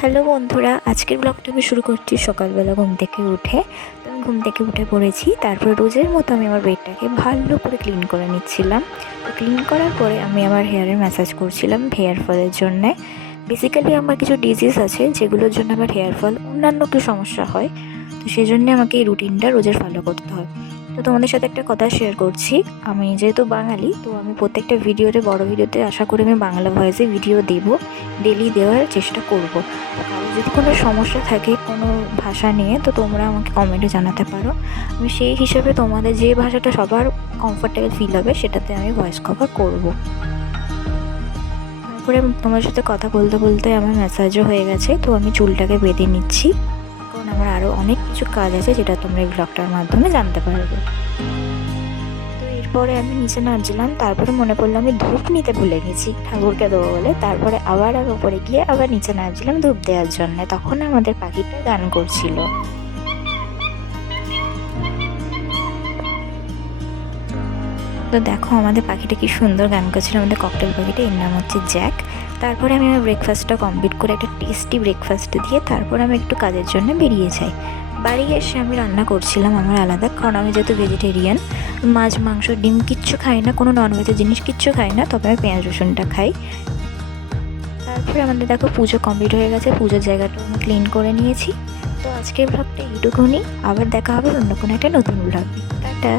Hello বন্ধুরা, আজকের ব্লগটা আমি শুরু করছি সকালবেলা ঘুম থেকে উঠে। তো আমি ঘুম থেকে উঠে পড়েছি। তারপরে রোজের মতো আমি আমার বেডটাকে ভালো করে ক্লিন করে নিচ্ছিলাম। তো ক্লিন করার পরে আমি আমার হেয়ারের ম্যাসাজ করছিলাম হেয়ার ফলের জন্যে। বেসিক্যালি আমার কিছু ডিজিজ আছে যেগুলোর জন্য আমার হেয়ার ফল অন্যান্য কিছু সমস্যা হয়। তো সেই জন্যে আমাকে এই রুটিনটা রোজের ফলো করতে হয়। তো তোমাদের সাথে একটা কথা শেয়ার করছি। আমি যেহেতু বাঙালি, তো আমি প্রত্যেকটা ভিডিওতে, বড় ভিডিওতে আশা করি আমি বাংলা ভয়েসে ভিডিও দেবো, ডেলি দেওয়ার চেষ্টা করব। তো কারো যদি কোনো সমস্যা থাকে কোনো ভাষা নিয়ে, তো তোমরা আমাকে কমেন্টে জানাতে পারো। আমি সেই হিসেবে তোমাদের যে ভাষাটা সবার কমফোর্টেবল ফিল হবে সেটাতে আমি ভয়েস কভার করব। তারপরে তোমার সাথে কথা বলতে বলতে আমার ম্যাসাজও হয়ে গেছে। তো আমি চুলটাকে বেঁধে নিচ্ছি, কারণ আমার আরও অনেক কিছু কাজ আছে যেটা তোমরা এই ব্লগটার মাধ্যমে জানতে পারবে। তো এরপরে আমি নিচে নামছিলাম, তারপরে মনে পড়লো আমি ধূপ নিতে ভুলে গেছি ঠাকুরকে দেবো বলে। তারপরে আবার আমি ওপরে গিয়ে আবার নিচে নামছিলাম ধূপ দেওয়ার জন্য। তখন আমাদের পাখিটা গান করছিল। তো দেখো আমাদের পাখিটা কি সুন্দর গান করছিল, আমাদের ককটেল পাখিটা, এর নাম হচ্ছে জ্যাক। তারপরে আমি আমার ব্রেকফাস্টটা কমপ্লিট করে একটা টেস্টি ব্রেকফাস্ট দিয়ে তারপর আমি একটু কাজের জন্য বেরিয়ে যাই। বাড়ি এসে আমি রান্না করছিলাম আমার আলাদা, কারণ আমি যেহেতু ভেজিটেরিয়ান, মাছ মাংস ডিম কিচ্ছু খাই না, কোনো ননভেজের জিনিস কিচ্ছু খাই না, তবে আমি পেঁয়াজ রসুনটা খাই। তারপরে আমাদের দেখো পুজো কমপ্লিট হয়ে গেছে, পুজোর জায়গাটাও আমি ক্লিন করে নিয়েছি। তো আজকের ব্লগটা এইটুকুনি, আবার দেখা হবে অন্য কোনো একটা নতুন ব্লগে। টাটা।